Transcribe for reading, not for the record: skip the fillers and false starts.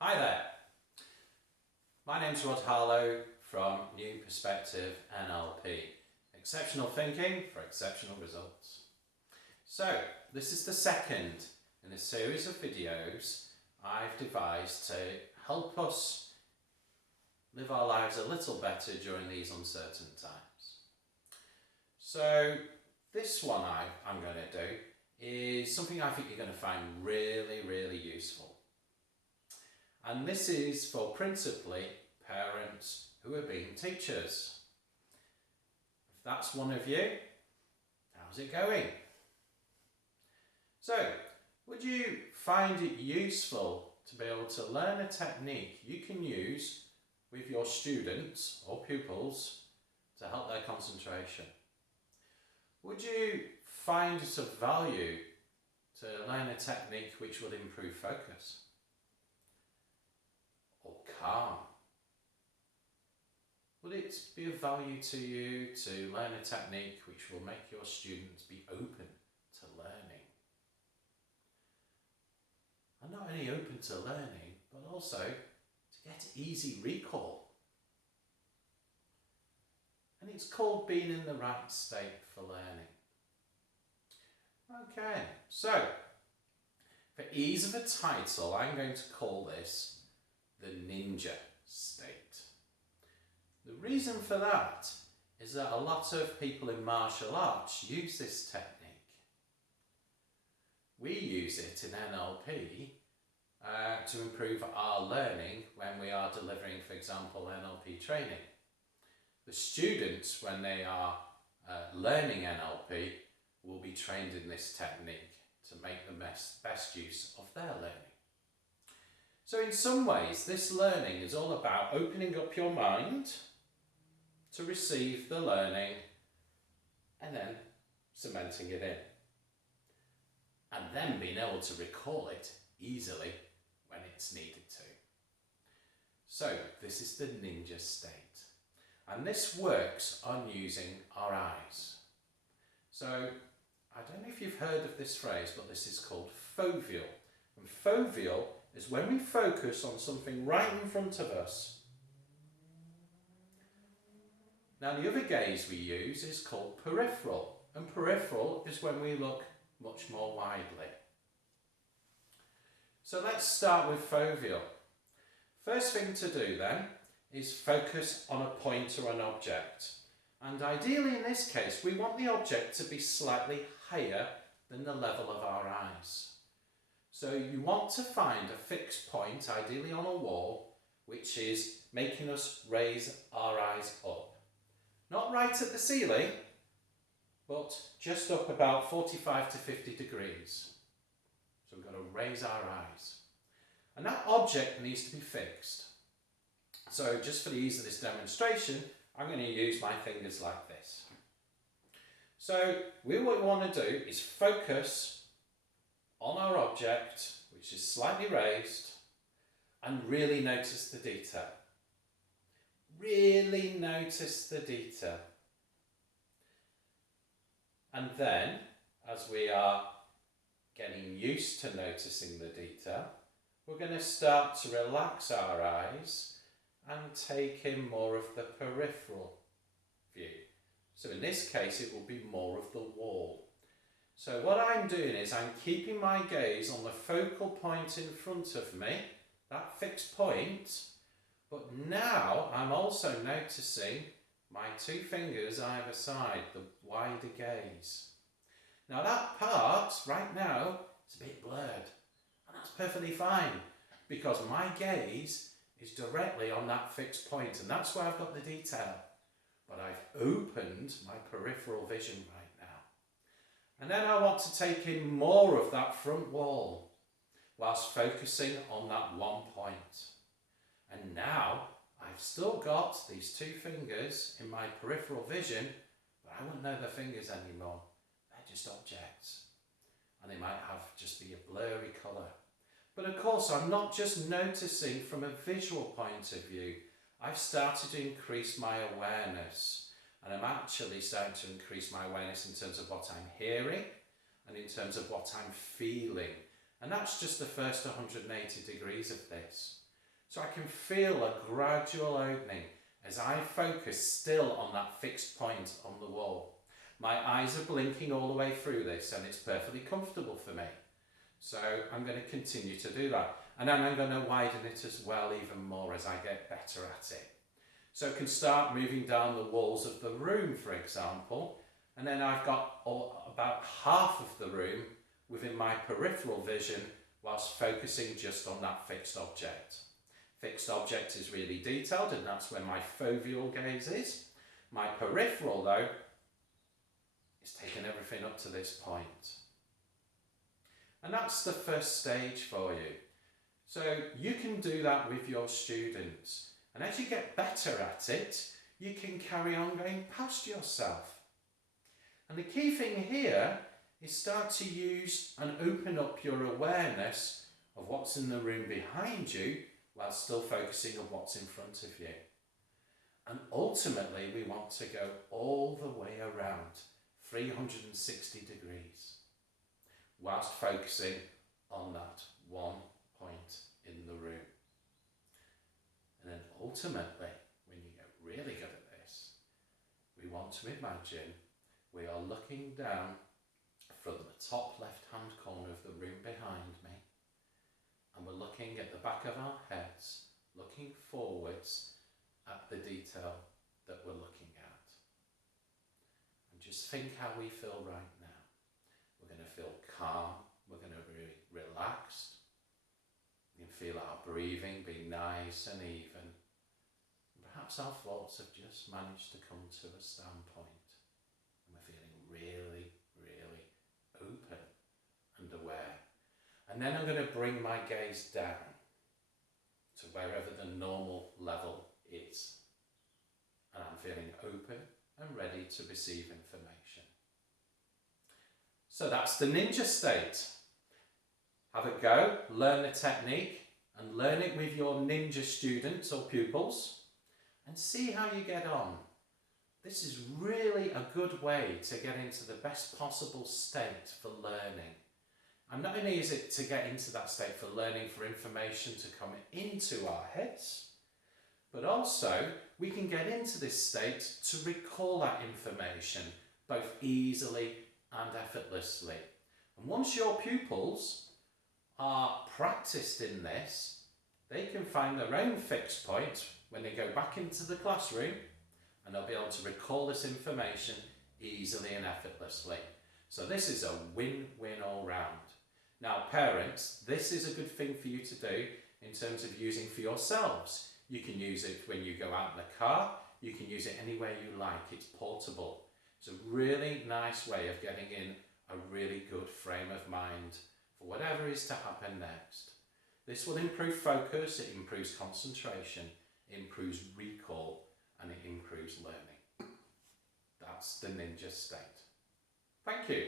Hi there, my name's Rod Harlow from New Perspective NLP. Exceptional thinking for exceptional results. So, this is the second in a series of videos I've devised to help us live our lives a little better during these uncertain times. So, this one I'm going to do is something I think you're going to find really useful. And this is for principally parents who are being teachers. If that's one of you, how's it going? So, would you find it useful to be able to learn a technique you can use with your students or pupils to help their concentration? Would you find it of value to learn a technique which would improve focus? Or calm? Would it be of value to you to learn a technique which will make your students be open to learning? And not only open to learning, but also to get easy recall. And it's called being in the right state for learning. Okay, so for ease of a title, I'm going to call this the ninja state. The reason for that is that a lot of people in martial arts use this technique. We use it in NLP to improve our learning when we are delivering, for example, NLP training. The students, when they are learning NLP, will be trained in this technique to make the best use of their learning. So in some ways, this learning is all about opening up your mind to receive the learning and then cementing it in. And then being able to recall it easily when it's needed to. So this is the ninja state. And this works on using our eyes. So I don't know if you've heard of this phrase, but this is called foveal. And foveal is when we focus on something right in front of us. Now the other gaze we use is called peripheral, and peripheral is when we look much more widely. So let's start with foveal. First thing to do then is focus on a point or an object. And ideally in this case, we want the object to be slightly higher than the level of our eyes. So you want to find a fixed point, ideally on a wall, which is making us raise our eyes up. Not right at the ceiling, but just up about 45 to 50 degrees. So we've got to raise our eyes. And that object needs to be fixed. So just for the ease of this demonstration, I'm going to use my fingers like this. So what we want to do is focus on our object, which is slightly raised, and really notice the detail. Really notice the detail. And then, as we are getting used to noticing the detail, we're going to start to relax our eyes and take in more of the peripheral view. So in this case, it will be more of the wall. So what I'm doing is I'm keeping my gaze on the focal point in front of me, that fixed point, but now I'm also noticing my two fingers either side, the wider gaze. Now that part, right now, is a bit blurred, and that's perfectly fine, because my gaze is directly on that fixed point, and that's where I've got the detail. But I've opened my peripheral vision right now. And then I want to take in more of that front wall, whilst focusing on that one point. And now I've still got these two fingers in my peripheral vision, but I won't know they're fingers anymore. They're just objects. And they might have just be a blurry colour. But of course, I'm not just noticing from a visual point of view. I've started to increase my awareness. And I'm actually starting to increase my awareness in terms of what I'm hearing and in terms of what I'm feeling. And that's just the first 180 degrees of this. So I can feel a gradual opening as I focus still on that fixed point on the wall. My eyes are blinking all the way through this and it's perfectly comfortable for me. So I'm going to continue to do that. And then I'm going to widen it as well even more as I get better at it. So I can start moving down the walls of the room, for example, and then I've got about half of the room within my peripheral vision whilst focusing just on that fixed object. Fixed object is really detailed and that's where my foveal gaze is. My peripheral though is taking everything up to this point. And that's the first stage for you. So you can do that with your students. And as you get better at it, you can carry on going past yourself. And the key thing here is start to use and open up your awareness of what's in the room behind you while still focusing on what's in front of you. And ultimately, we want to go all the way around 360 degrees whilst focusing on that one point in the room. And then ultimately, when you get really good at this, we want to imagine we are looking down from the top left-hand corner of the room behind me, and we're looking at the back of our heads, looking forwards at the detail that we're looking at. And just think how we feel right now. We're going to feel calm, we're going to be relaxed, we can feel our breathing be nice and even. Perhaps our thoughts have just managed to come to a standpoint and we're feeling really, really open and aware. And then I'm going to bring my gaze down to wherever the normal level is. And I'm feeling open and ready to receive information. So that's the ninja state. Have a go, learn the technique and learn it with your ninja students or pupils and see how you get on. This is really a good way to get into the best possible state for learning. And not only is it to get into that state for learning, for information to come into our heads, but also we can get into this state to recall that information both easily and effortlessly. And once your pupils are practiced in this, they can find their own fixed point when they go back into the classroom and they'll be able to recall this information easily and effortlessly. So this is a win-win all round. Now parents, this is a good thing for you to do in terms of using for yourselves. You can use it when you go out in the car, you can use it anywhere you like, it's portable. It's a really nice way of getting in a really good frame of mind for whatever is to happen next. This will improve focus, it improves concentration, it improves recall, and it improves learning. That's the ninja state. Thank you.